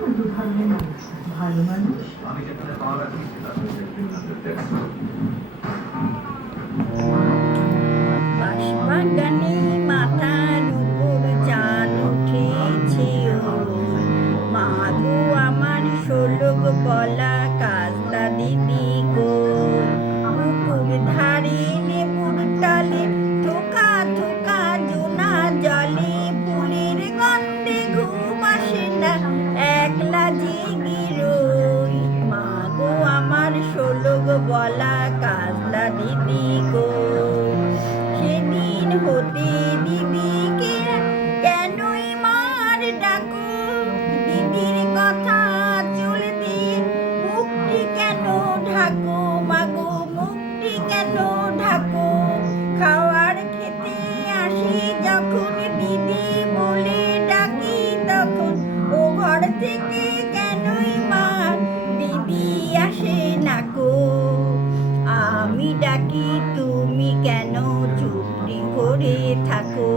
দু ধরনের মানুষ, ভালো মানুষ বাঁশবাগানে মাথার উপর চাঁদ উঠেছে ওই, মা গো আমার শোলক বলা কাস্তা দিদি কই, পুকুর ধারে লেবুর তলে থোকা থোকা জোনা জলে, ফুলের গন্ধে ঘুম আসে না একলা জেগে রই, মা গো আমার শোলক বলা কাস্তা দিদি কই। সেদিন হতে দিদিকে কেনই মার ডাকো, দিদির কথা চুল দিয়ে মুখটি কেন ঢাকো, মাগো মুখটি কেন ঢাকো, খাওয়ার খেতে আসি যখন দিদি বলে ডাকি তখন ও ঘর থেকে কেনই মার দিদি আসে নাকো, আমি ডাকি তুমি কেন চুপটি করে থাকো।